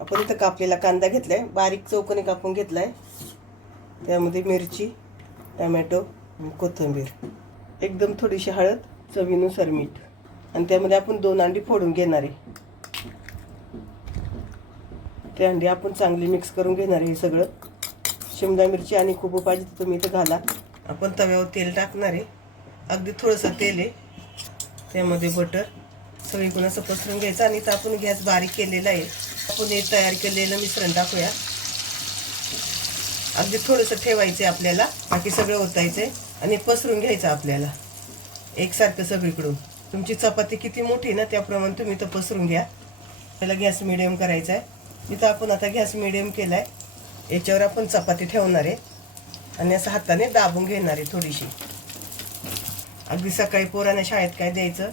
आपण इथं कापलेला कांदा घेतलाय, बारीक चौकोनी कापून घेतलाय. त्यामध्ये मिरची, टोमॅटो आणि कोथिंबीर, एकदम थोडीशी हळद, चवीनुसार मीठ आणि त्यामध्ये आपण 2 अंडी फोडून घेणार आहे. ते अंडी आपण चांगली मिक्स करून घेणार आहे. हे सगळं शिमला मिरची आणि खूप पाहिजे तर तुम्ही इथं घाला. आपण तव्यावर तेल टाकणार आहे. अगदी थोडंसं तेल आहे, त्यामध्ये बटर सगळीकडून असं पसरून घ्यायचं आणि इथं आपण गॅस बारीक केलेला आहे. आपण हे तयार केलेलं मिश्रण टाकूया. अगदी थोडंसं ठेवायचं आहे आपल्याला, बाकी सगळं ओतायचं आहे आणि पसरून घ्यायचं आपल्याला एकसारखं सगळीकडून. तुमची चपाती किती मोठी ना त्याप्रमाणे तुम्ही इथं पसरून घ्या. त्याला गॅस मिडियम करायचा आहे. इथं आपण आता गॅस मिडियम केला आहे. याच्यावर आपण चपाती ठेवणार आहे आणि असं हाताने दाबून घेणार आहे थोडीशी. अगदी सकाळी पोरांना शाळेत काय द्यायचं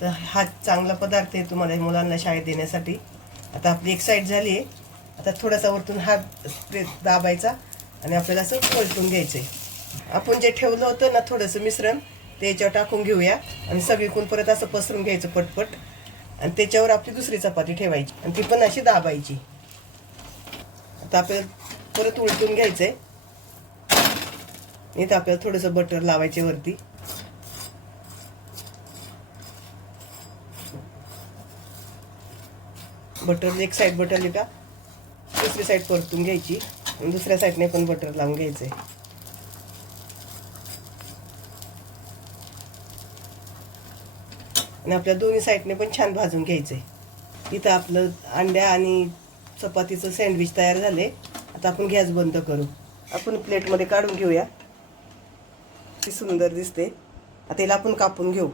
तर हा चांगला पदार्थ आहे तुम्हाला मुलांना शाळेत देण्यासाठी. आता आपली एक साईड झाली आहे. आता थोडासा वरतून हात दाबायचा आणि आपल्याला असं पलटून घ्यायचं आहे. आपण जे ठेवलं होतं ना थोडंसं मिश्रण ते याच्यावर टाकून घेऊया आणि सगळीकडून परत असं पसरून घ्यायचं पटपट आणि त्याच्यावर आपली दुसरी चपाती ठेवायची आणि ती पण अशी दाबायची. आता आपल्याला परत उलटून घ्यायचं आहे. इथं आपल्याला थोडंसं बटर लावायचे वरती. बटर एक साईड बटरली का दुसरी साईड परतून घ्यायची आणि दुसऱ्या साईडने पण बटर लावून घ्यायचंय. आणि आपल्या दोन्ही साईडने पण छान भाजून घ्यायचंय. इथं आपलं अंड्या आणि चपातीचं सँडविच तयार झाले. आता आपण गॅस बंद करू. आपण प्लेटमध्ये काढून घेऊया. ती सुंदर दिसते. आता याला आपण कापून घेऊ.